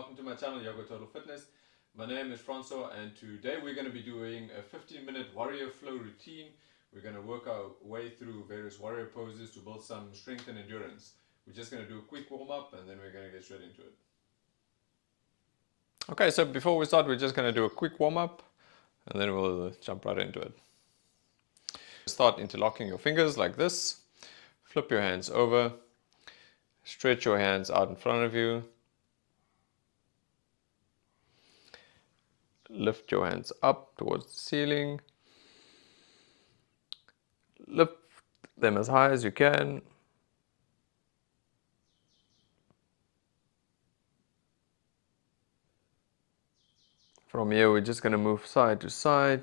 welcome to my channel Yoga Total Fitness. My name is Francois and today we're going to be doing a 15-minute warrior flow routine. We're going to work our way through various warrior poses to build some strength and endurance. We're just going to do a quick warm-up and then we're going to get straight into it. Okay, so before we start, we're just going to do a quick warm-up and then we'll jump right into it. Start interlocking your fingers like this. Flip your hands over. Stretch your hands out in front of you. Lift your hands up towards the ceiling. Lift them as high as you can. From here, we're just going to move side to side.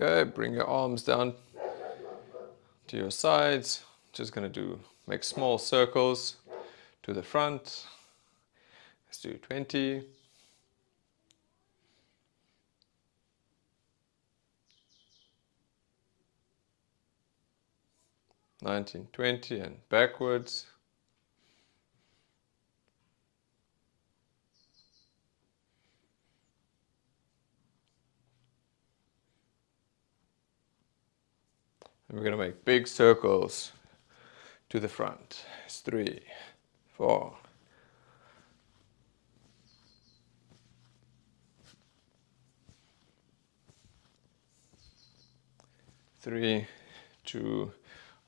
Okay, bring your arms down to your sides. Just going to make small circles to the front. Let's do 20. 19, 20 and backwards. And we're going to make big circles to the front. It's 3, 4. 3, 2,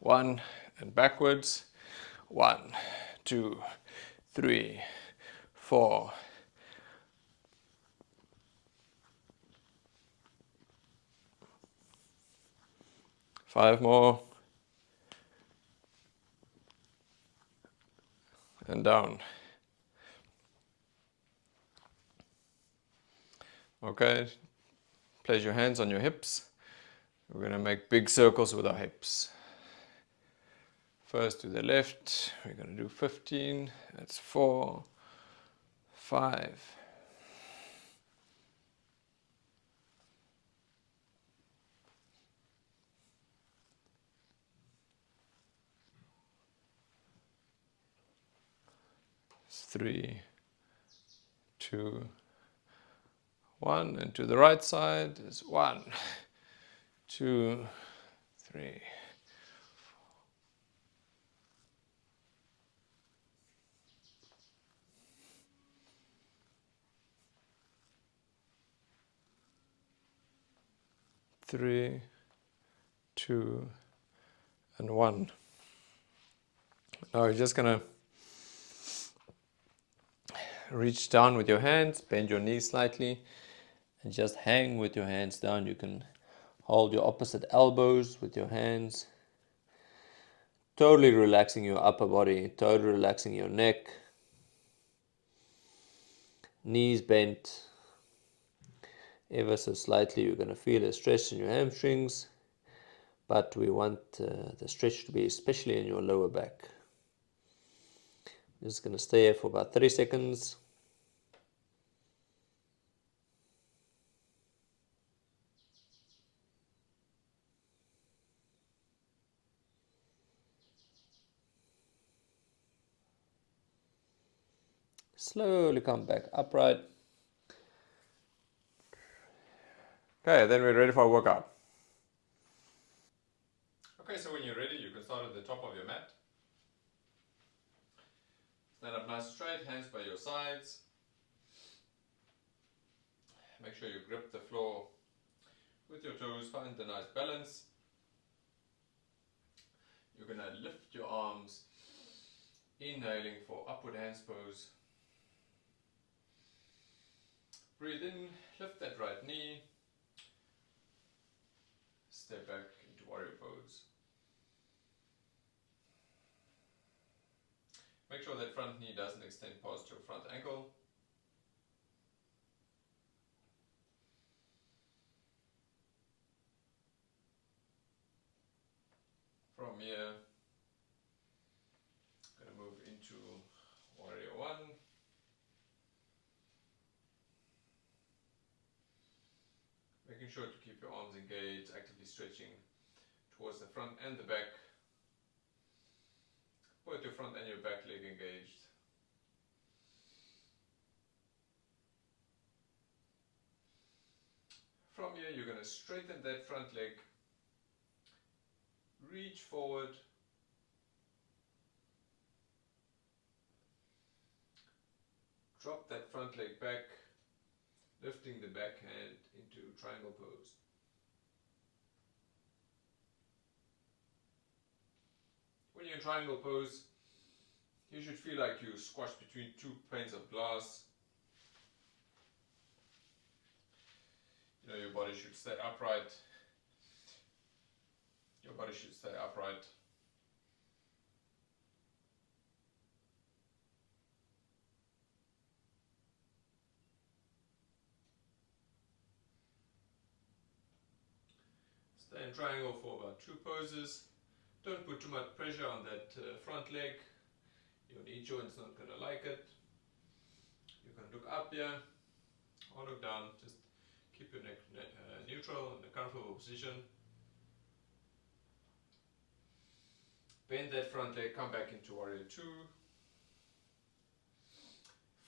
1 and backwards. 1, 2, 3, 4. 5 more. And down. Okay, place your hands on your hips. We're going to make big circles with our hips. First to the left, we're going to do 15. That's 4, 5. 3, 2, 1. And to the right side is 1, 2, 3. 3, 2, and 1. Now you're just going to reach down with your hands, bend your knees slightly, and just hang with your hands down. You can hold your opposite elbows with your hands, totally relaxing your upper body, totally relaxing your neck, knees bent ever so slightly. You're going to feel a stretch in your hamstrings, but we want the stretch to be especially in your lower back. I'm just going to stay here for about 30 seconds. Slowly come back upright. Okay, then we're ready for our workout. Okay, so when you're ready, you can start at the top of your mat. Stand up nice straight, hands by your sides. Make sure you grip the floor with your toes, find the nice balance. You're going to lift your arms, inhaling for upward hands pose. Breathe in, lift that right knee. Step back into warrior pose. Make sure that front knee doesn't extend past your front ankle. From here, going to move into into warrior one. Making sure to keep your arms engaged, actively stretching towards the front and the back. Both your front and your back leg engaged. From here, you're going to straighten that front leg, reach forward, drop that front leg back, lifting the back hand into triangle pose. When you're in triangle pose, you should feel like you squash between two panes of glass. You know, your body should stay upright. Your body should stay upright. Stay in triangle for about 2 poses. Don't put too much pressure on that front leg. Your knee joint's not going to like it. You can look up here or look down. Just keep your neck neutral in a comfortable position. Bend that front leg, come back into warrior two.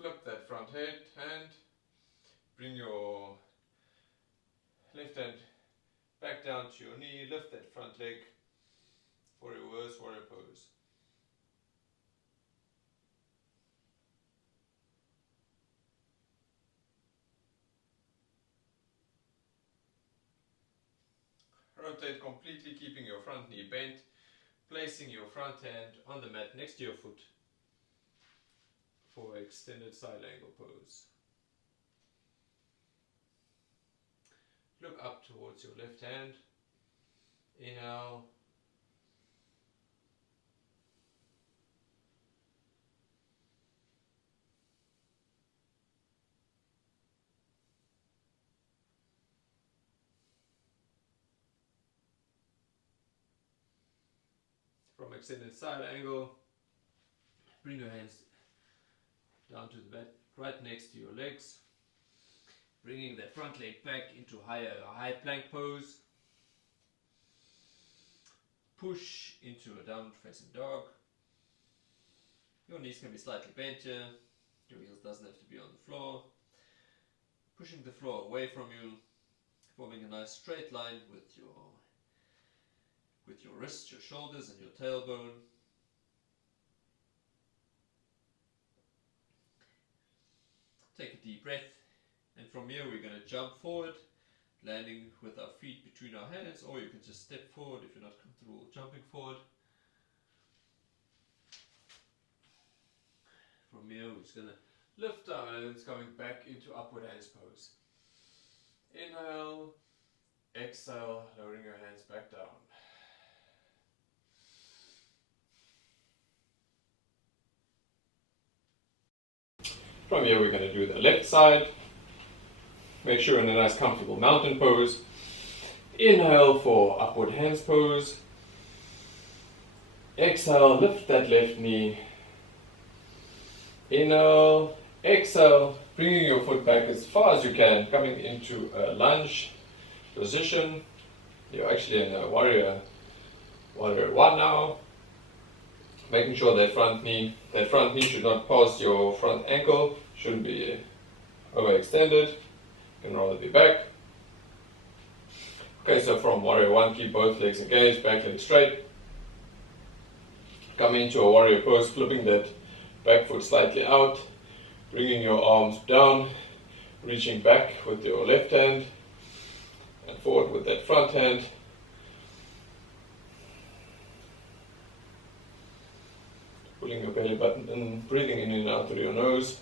Flip that front hand. Bring your left hand back down to your knee. Lift that front leg for a reverse warrior pose. Rotate completely, keeping your front knee bent, placing your front hand on the mat next to your foot for extended side angle pose. Look up towards your left hand. Inhale. From extended side angle, bring your hands down to the mat right next to your legs, bringing that front leg back into a high plank pose. Push into a downward facing dog. Your knees can be slightly bent here. Your heels doesn't have to be on the floor. Pushing the floor away from you, forming a nice straight line with your wrists, your shoulders and your tailbone. Take a deep breath, and from here we're going to jump forward, landing with our feet between our hands, or you can just step forward if you're not comfortable jumping forward. From here we're just going to lift our hands, coming back into upward hands pose. Inhale, exhale, lowering your hands back down. From here we're going to do the left side. Make sure you're in a nice comfortable mountain pose. Inhale for upward hands pose. Exhale, lift that left knee. Inhale, exhale, bringing your foot back as far as you can, coming into a lunge position. You're actually in a warrior one now. Making sure that front knee should not pass your front ankle, shouldn't be overextended, can rather be back. Okay, so from warrior one, keep both legs engaged, back leg straight. Come into a warrior pose, flipping that back foot slightly out, bringing your arms down, reaching back with your left hand, and forward with that front hand. Pulling your belly button in, breathing in and out through your nose.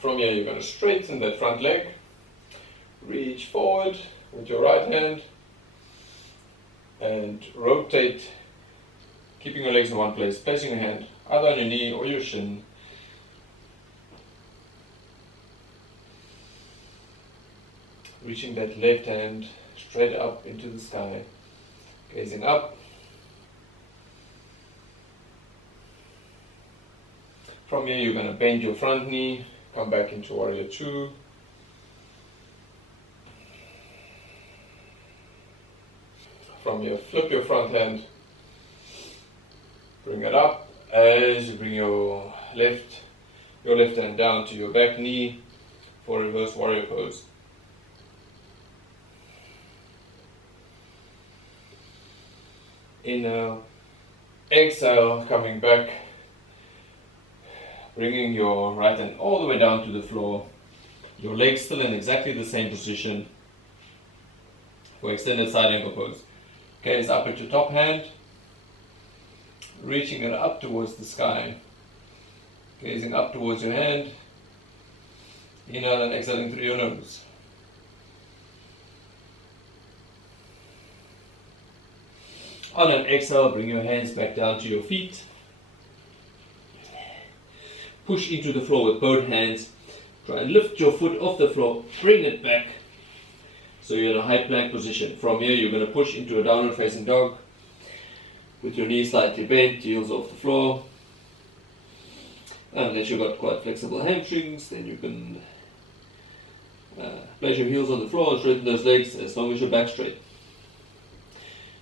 From here you're going to straighten that front leg, reach forward with your right hand and rotate, keeping your legs in one place, placing your hand either on your knee or your shin. Reaching that left hand straight up into the sky, gazing up. From here you're going to bend your front knee, come back into warrior two. From here, flip your front hand, bring it up as you bring your left hand down to your back knee for reverse warrior pose. Inhale, exhale, coming back, bringing your right hand all the way down to the floor, your legs still in exactly the same position for extended side angle pose. Gaze up at your top hand, reaching it up towards the sky, gazing up towards your hand, inhale and exhaling through your nose. On an exhale, bring your hands back down to your feet. Push into the floor with both hands. Try and lift your foot off the floor, bring it back. So you're in a high plank position. From here, you're going to push into a downward facing dog. With your knees slightly bent, heels off the floor. Unless you've got quite flexible hamstrings, then you can place your heels on the floor and straighten those legs as long as your back's straight.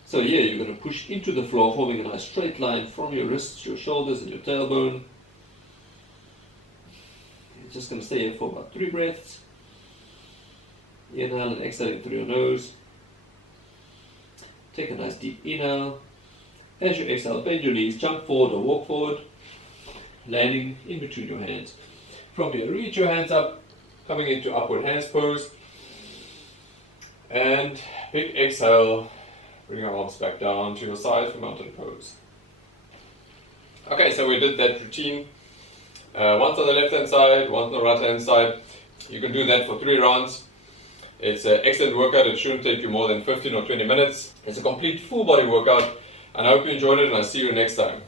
So here, you're going to push into the floor, forming a nice straight line from your wrists, your shoulders, and your tailbone. You're just going to stay here for about 3 breaths. Inhale and exhaling through your nose. Take a nice deep inhale. As you exhale, bend your knees, jump forward or walk forward, landing in between your hands. From here, reach your hands up, coming into upward hands pose. And big exhale, bring your arms back down to your side for mountain pose. Okay, so we did that routine. Once on the left hand side, once on the right hand side. You can do that for 3 rounds. It's an excellent workout. It shouldn't take you more than 15 or 20 minutes. It's a complete full body workout. And I hope you enjoyed it, and I'll see you next time.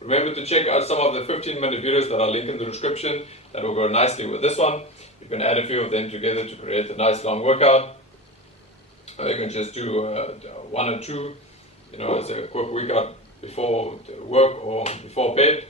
Remember to check out some of the 15-minute videos that I'll link in the description that will go nicely with this one. You can add a few of them together to create a nice long workout. Or you can just do 1 or 2, as a quick workout before work or before bed.